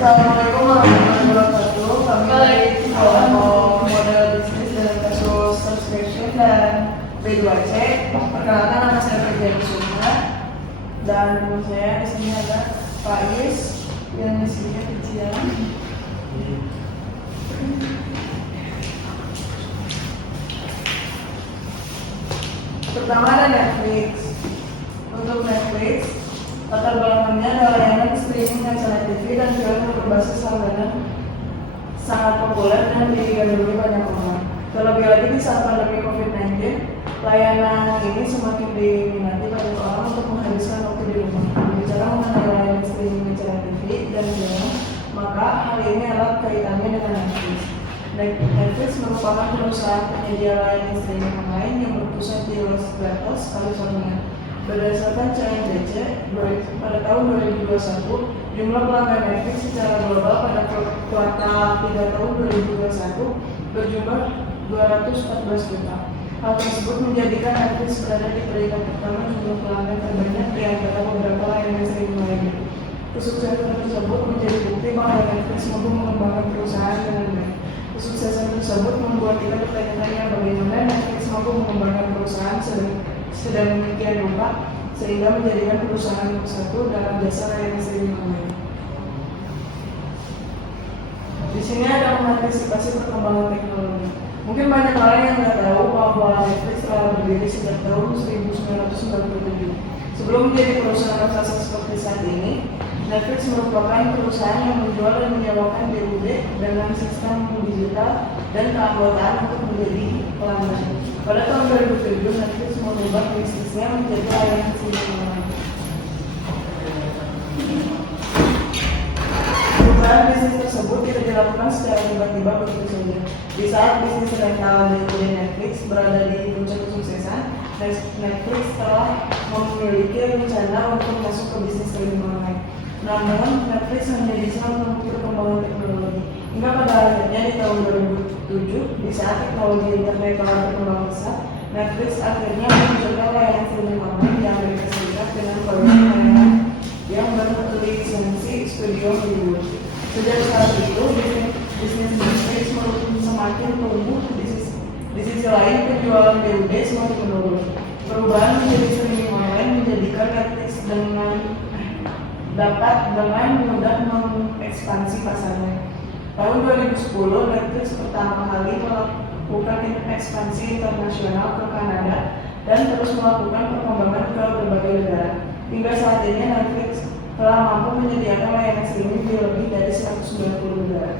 Assalamualaikum warahmatullahi wabarakatuh. Kami dari kelompok model bisnis dalam kasus subscription dan B2C. Perkenalkan, nama saya Ferdian Suma dan teman saya di sini ada Pak Yus yang di sini kecil. Pertama ada Netflix. Untuk Netflix, latar belakangnya adalah layanan streaming acara TV dan film yang berbasis langganan sangat populer dan digandrungi banyak orang. Terlebih lagi di saat pandemi COVID-19, layanan ini semakin diminati banyak orang untuk menghabiskan waktu di rumah. Bicara mengenai layanan streaming acara TV dan film, maka hal ini erat kaitannya dengan Netflix. Netflix merupakan perusahaan penyedia layanan streaming online yang berpusat di Los Gatos, California. Berdasarkan CNBC, pada tahun 2021, jumlah pelanggan Netflix secara global pada kuartal 3 tahun 2021 berjumlah 214 juta. Hal tersebut menjadikan Netflix berada di peringkat pertama jumlah pelanggan terbanyak di antara beberapa layanan streaming lainnya. Kesuksesan tersebut menjadi bukti bahwa Netflix mampu mengembangkan perusahaan dengan baik. Kesuksesan tersebut membuat kita bertanya-tanya bagaimana Netflix mampu mengembangkan perusahaan sedemikian rupa sehingga menjadikan perusahaan nomor satu dalam jasa layanan streaming online. Di sini ada mengantisipasi perkembangan teknologi. Mungkin banyak orang yang tidak tahu bahwa Netflix telah berdiri sejak tahun 1997. Sebelum menjadi perusahaan raksasa seperti saat ini, Netflix merupakan perusahaan yang menjual dan menyewakan DVD dengan sistem digital dan keanggotaan untuk menjadi pelanggan. Pada tahun 2007, Netflix mengubah bisnisnya menjadi layanan streaming online. Perubahan bisnis tersebut tidak dilakukan secara tiba-tiba begitu saja. Di saat bisnis rental DVD Netflix berada di puncak kesuksesan, Netflix telah memiliki rencana untuk masuk ke bisnis streaming online. Namun, Netflix hanya bisa menunggu perkembangan teknologi. Hingga pada akhirnya di tahun 2007, di saat teknologi internet telah berkembang pesat, Netflix akhirnya menunjukkan layanan streaming online di Amerika Serikat dengan program layanan yang berlisensi Studio Hollywood. Sejak saat itu, bisnis Netflix semakin tumbuh. Di sisi lain, penjualan DVD semakin menurun. Perubahan menjadi streaming online menjadikan Netflix dapat dengan mudah mengekspansi pasarnya. Tahun 2010, Netflix pertama kali melakukan ekspansi internasional ke Kanada dan terus melakukan perkembangan ke berbagai negara. Hingga saat ini, Netflix telah mampu menyediakan layanan streaming di lebih dari 190 negara.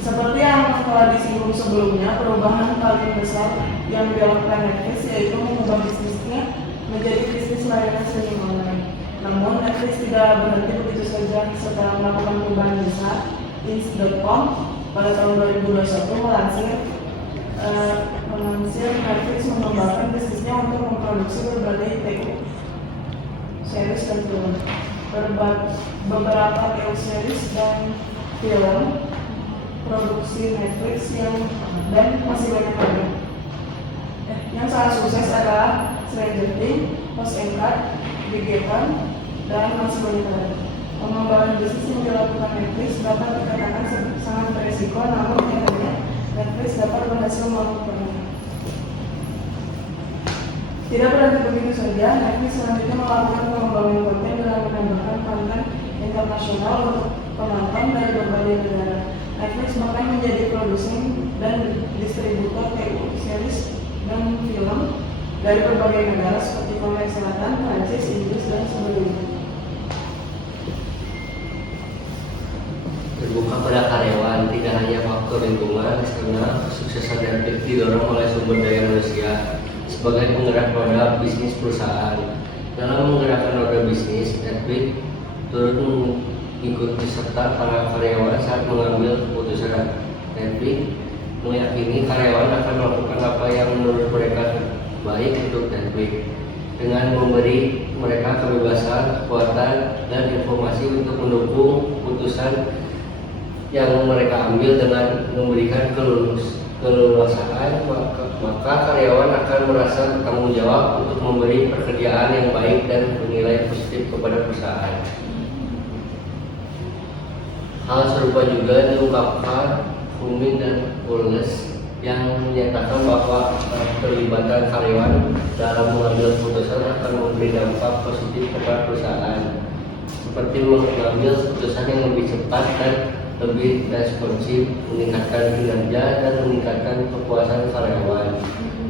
Seperti yang telah disinggung sebelumnya, perubahan paling besar yang dilakukan Netflix yaitu mengubah bisnisnya menjadi bisnis layanan streaming online. Namun, Netflix tidak berhenti begitu saja. Setelah melakukan perubahan besar, Ins.com pada tahun 2021 melansir Netflix mengembangkan bisnisnya untuk memproduksi berbagai TV series dan film. Beberapa TV series dan film produksi Netflix dan masih banyak lagi. Yang sangat sukses adalah Stranger Things, House & Card, Bridgerton, dan masih banyak lagi. Pengembangan bisnis yang dilakukan Netflix dapat dikatakan sangat beresiko, namun nyatanya Netflix dapat berhasil melakukannya. Tidak berhenti begitu saja, Netflix selanjutnya melakukan pengembangan konten dengan menambahkan konten internasional untuk penonton dari berbagai negara. Netflix bahkan menjadi produsen dan distributor TV series dan film dari berbagai negara seperti Korea Selatan, Prancis, Inggris, dan sebagainya. Terbuka pada karyawan tidak hanya faktor lingkungan, karena kesuksesan Netflix didorong oleh sumber daya manusia sebagai penggerak roda bisnis perusahaan. Dalam menggerakkan roda bisnis, Netflix turut mengikuti serta para karyawan saat mengambil keputusan. Netflix meyakini karyawan akan melakukan apa yang menurut mereka baik untuk Netflix dengan memberi mereka kebebasan, kekuatan, dan informasi untuk mendukung keputusan yang mereka ambil dengan memberikan keleluasaan, maka karyawan akan merasa bertanggung jawab untuk memberi pekerjaan yang baik dan bernilai positif kepada perusahaan. Hal serupa juga diungkapkan Fumin dan Pulles yang menyatakan bahwa keterlibatan karyawan dalam mengambil keputusan akan memberi dampak positif kepada perusahaan, seperti mengambil keputusan yang lebih cepat dan lebih responsif, meningkatkan kinerja dan meningkatkan kepuasan karyawan.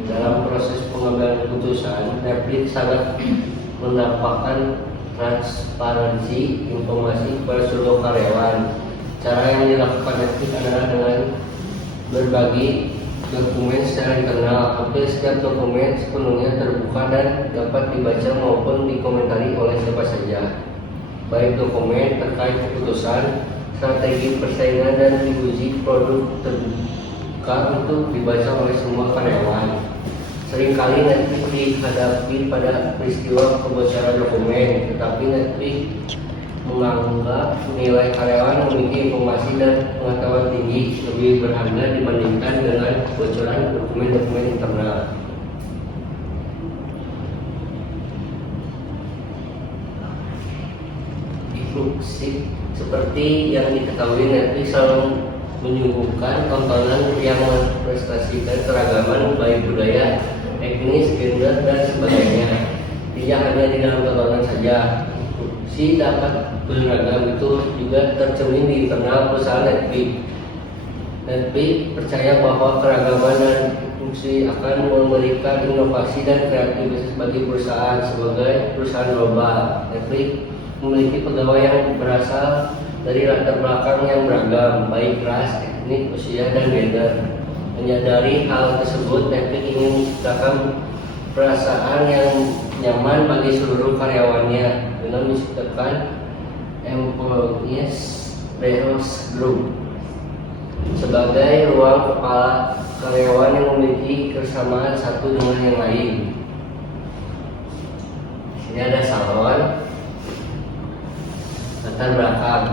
Dalam proses pengambilan keputusan, Netflix sangat mendapatkan transparansi informasi kepada seluruh karyawan. Cara yang dilakukan Netflix adalah dengan berbagi dokumen secara internal. Hampir setiap dokumen sepenuhnya terbuka dan dapat dibaca maupun dikomentari oleh siapa saja, baik dokumen terkait keputusan, strategi persaingan dan diuji produk terbuka untuk dibaca oleh semua karyawan. Seringkali Netflix dihadapi pada peristiwa kebocoran dokumen, tetapi Netflix menganggap nilai karyawan memiliki informasi dan pengetahuan tinggi lebih berharga dibandingkan dengan kebocoran dokumen-dokumen internal. Influksi seperti yang diketahui, Netflix selalu menyuguhkan tontonan yang mempresentasikan keragaman baik budaya, etnis, gender, dan sebagainya. Tidak hanya di dalam tontonan saja, si dapat beragam itu juga tercermin di internal perusahaan Netflix. Netflix percaya bahwa keragaman dan fungsi akan memberikan inovasi dan kreativitas bagi perusahaan. Sebagai perusahaan global, Netflix memiliki pegawai yang berasal dari latar belakang yang beragam, baik ras, etnik, usia, dan gender. Menyadari hal tersebut, Netflix ingin menciptakan perasaan yang nyaman bagi seluruh karyawannya dengan menciptakan Employees Resource Group sebagai ruang kepala karyawan yang memiliki kesamaan satu dengan yang lain. Ini ada salon, latar belakang,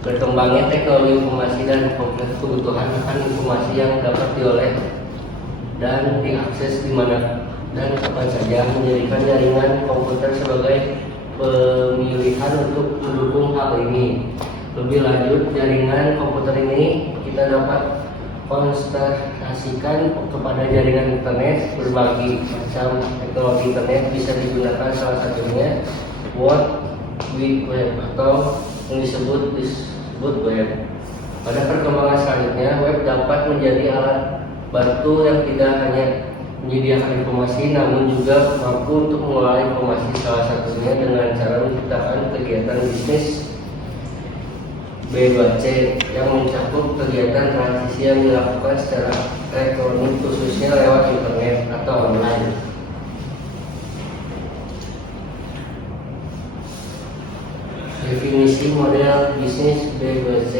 berkembangnya teknologi informasi dan kompleks kebutuhan akan informasi yang dapat dioleh dan diakses di mana dan kapan saja, menjadikan jaringan komputer sebagai pemilihan untuk mendukung hal ini. Lebih lanjut, jaringan komputer ini kita dapat konsentrasikan kepada jaringan internet. Berbagai macam teknologi internet bisa digunakan, salah satunya World Wide Web atau yang disebut web. Pada perkembangan selanjutnya, web dapat menjadi alat bantu yang tidak hanya menyediakan informasi namun juga mampu untuk mengolah informasi, salah satunya dengan cara menciptakan kegiatan bisnis B2C yang mencakup kegiatan transisi yang dilakukan secara elektronik, khususnya lewat internet atau online. Definisi model bisnis B2C.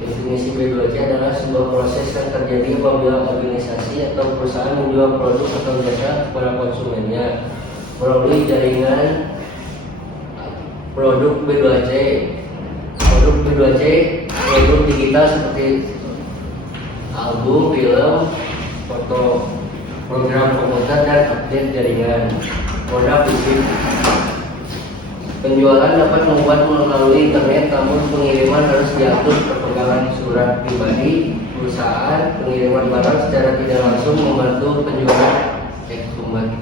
Definisi B2C adalah sebuah proses yang terjadi apabila organisasi atau perusahaan menjual produk atau jasa kepada konsumennya melalui jaringan produk B2C. Produk B2C produk digital seperti album, film, foto, program komputer, dan update jaringan. Produk fisik. Penjualan dapat membuat melalui internet, namun pengiriman harus diatur perpegangan surat pribadi perusahaan. Pengiriman barang secara tidak langsung membantu penjualan e-commerce.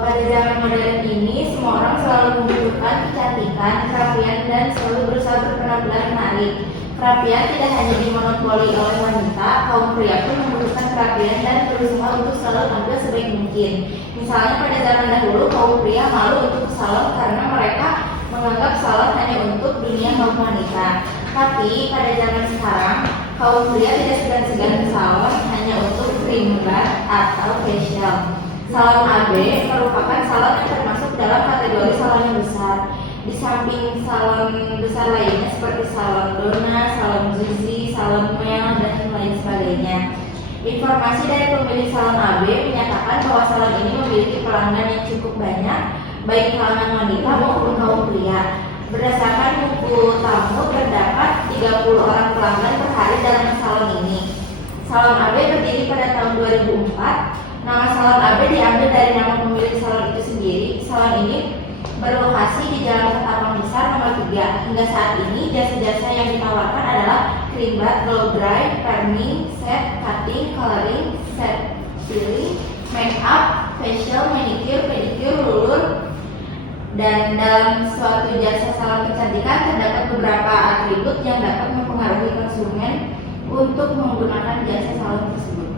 Pada zaman modern ini, semua orang selalu membutuhkan kecantikan, kerapian, dan selalu berusaha berpenampilan menarik. Kerapian tidak hanya dimonopoli oleh wanita, kaum pria pun membutuhkan kerapian dan berusaha untuk selalu tampil sebaik mungkin. Misalnya pada zaman dahulu, kaum pria malu untuk ke salon karena mereka menganggap salon hanya untuk dunia kaum wanita. Tapi pada zaman sekarang, kaum pria tidak segan-segan ke salon hanya untuk creambar atau facial. Salon AB merupakan salon yang termasuk dalam kategori salon yang besar. Di samping salon besar lainnya seperti salon Donna, salon Zuzi, salon Mel, dan lain sebagainya. Informasi dari pemilik salon AB menyatakan bahwa salon ini memiliki pelanggan yang cukup banyak, baik kalangan wanita maupun kaum pria. Berdasarkan buku tamu, terdapat 30 orang pelanggan per hari dalam salon ini. Salon AB berdiri pada tahun 2004. Nama Salon AB diambil dari nama pemilik salon itu sendiri. Salon ini berlokasi di Jalan Ketapang Besar nomor 3. Hingga saat ini jasa-jasa yang ditawarkan adalah creambath, blow dry, perming, set, cutting, coloring, set filling, make up, facial, manicure, pedicure, lulur. Dan dalam suatu jasa salon kecantikan terdapat beberapa atribut yang dapat mempengaruhi konsumen untuk menggunakan jasa salon tersebut.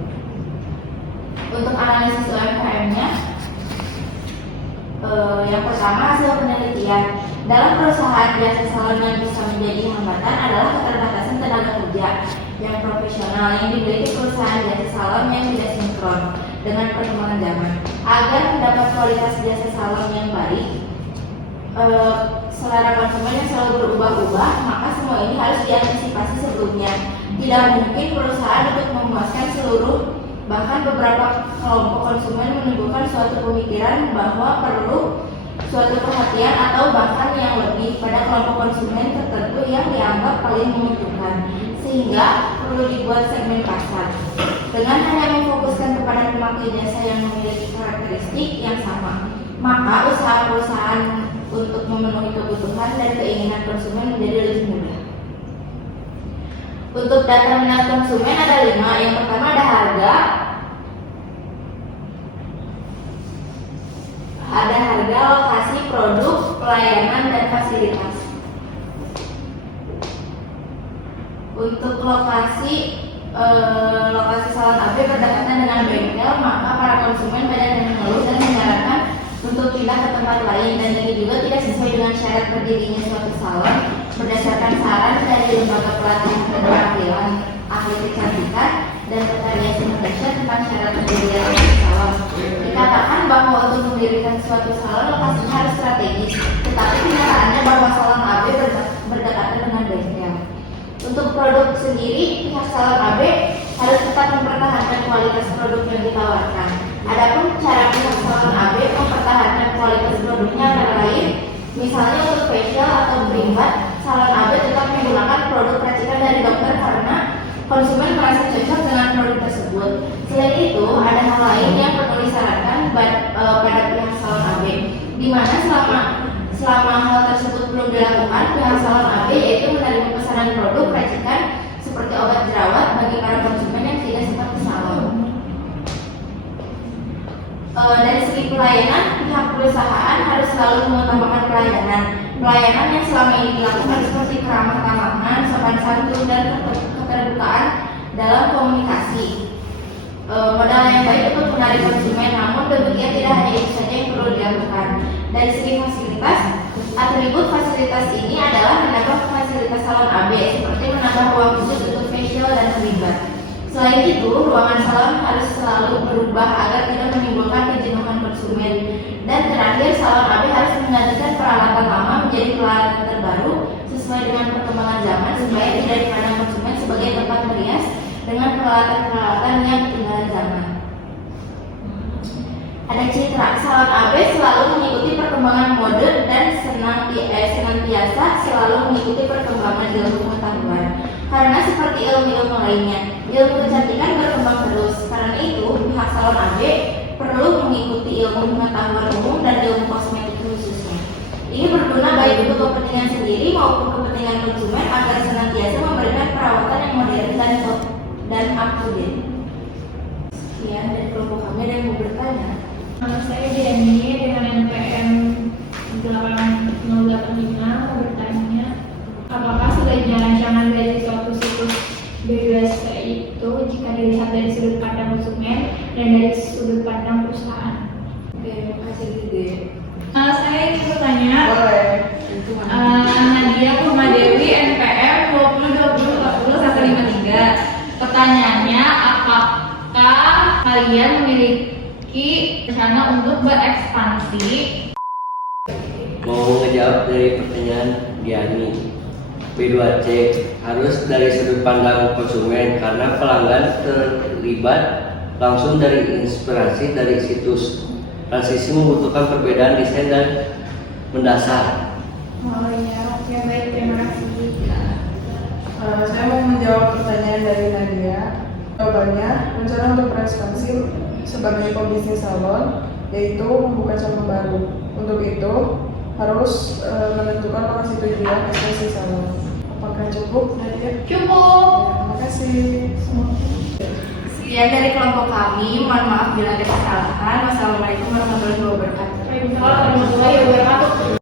Untuk analisis UMKM-nya, yang pertama hasil penelitian. Dalam perusahaan jasa salon yang bisa menjadi hambatan adalah keterbatasan tenaga kerja yang profesional yang dimiliki perusahaan jasa salon yang tidak sinkron dengan perkembangan zaman. Agar mendapat kualitas jasa salon yang baik, selera konsumen yang selalu berubah-ubah, maka semua ini harus diantisipasi sebelumnya. Tidak mungkin perusahaan untuk memuaskan seluruh, bahkan beberapa kelompok konsumen menimbulkan suatu pemikiran bahwa perlu suatu perhatian atau bahkan yang lebih pada kelompok konsumen tertentu yang dianggap paling menguntungkan, sehingga perlu dibuat segmen pasar. Dengan hanya memfokuskan kepada pemakai jasa yang memiliki karakteristik yang sama, maka usaha perusahaan untuk memenuhi kebutuhan dan keinginan konsumen menjadi lebih mudah. Untuk data minat konsumen ada 5. Yang pertama ada harga, lokasi, produk, pelayanan, dan fasilitas. Untuk lokasi salon AB berdekatan dengan bengkel, maka para konsumen banyak yang mengeluh dan menyarankan untuk pindah ke tempat lain, dan ini juga tidak sesuai dengan syarat berdirinya suatu salon berdasarkan saran dari lembaga pelatihan keterampilan ahli kecantikan dan pertanian Indonesia tentang syarat pendirian suatu salon. Dikatakan bahwa untuk mendirikan suatu salon lokasinya harus strategis, tetapi kenyataannya bahwa salon AB berdekatan dengan bengkel. Untuk produk sendiri, pihak salon AB harus tetap mempertahankan kualitas produk yang ditawarkan. Adapun cara pihak salon AB mempertahankan kualitas produknya antara lain, misalnya untuk facial atau creambath, salon AB tetap menggunakan produk racikan dari dokter karena konsumen merasa cocok dengan produk tersebut. Selain itu, ada hal lain yang perlu disarankan pada pihak salon AB, di mana selama hal tersebut belum dilakukan, pihak salon AB yaitu menerima pesanan produk racikan seperti obat jerawat bagi para konsumen yang tidak sempat ke salon. Dari segi pelayanan, pihak perusahaan harus selalu mengutamakan pelayanan yang selama ini dilakukan seperti keramah tamahan, sopan santun, dan keterbukaan dalam komunikasi. Modal yang baik untuk menarik konsumen, namun demikian tidak hanya itu saja yang perlu dilakukan. Dari segi fasilitas, atribut fasilitas ini adalah menambah fasilitas salon AB seperti menambah ruang khusus untuk facial dan creambath. Selain itu, ruangan salon harus selalu berubah agar tidak menimbulkan kejenuhan konsumen. Dan terakhir, salon AB harus menggantikan peralatan lama menjadi peralatan terbaru sesuai dengan perkembangan zaman supaya tidak dipandang konsumen sebagai tempat merias dengan peralatan-peralatan yang ketinggalan zaman. Ada citra, salon AB selalu mengikuti perkembangan mode dan senantiasa selalu mengikuti perkembangan ilmu pengetahuan. Karena seperti ilmu-ilmu lainnya, ilmu kecantikan berkembang terus. Karena itu, pihak salon AB perlu mengikuti ilmu pengetahuan umum dan ilmu kosmetik khususnya. Ini berguna baik untuk kepentingan sendiri maupun kepentingan konsumen agar senantiasa memberikan perawatan yang modern dan up to date. Sekian dari kelompok kami, dan mau bertanya. Nama saya Jenny dengan NPM 8085 mau bertanya, apakah sebaiknya rancangan dari suatu situs B2C itu jika dilihat dari sudut pandang konsumen dan dari sudut pandang perusahaan? Oke, terima kasih Dede. Saya ingin bertanya, Boleh. Nadia Purmadewi NPM 2020-153. Pertanyaannya, apakah kalian memiliki rencana untuk berekspansi? Mau ngejawab dari pertanyaan Diani. B2C harus dari sudut pandang konsumen karena pelanggan terlibat langsung dari inspirasi dari situs. Transisi membutuhkan perbedaan desain dan mendasar. Oh ya, oke, baik, terima kasih. Saya mau menjawab pertanyaan dari Nadia. Jawabannya, rencana untuk berekspansi sebagai pebisnis salon yaitu membuka cabang baru. Untuk itu harus menentukan lokasi tujuan ekspansi salon. Apakah cukup, Nadia? Cukup. Terima kasih. Sekian dari kelompok kami. Mohon maaf bila ada kesalahan. Wassalamualaikum warahmatullahi wabarakatuh. Waalaikumsalam warahmatullahi wabarakatuh.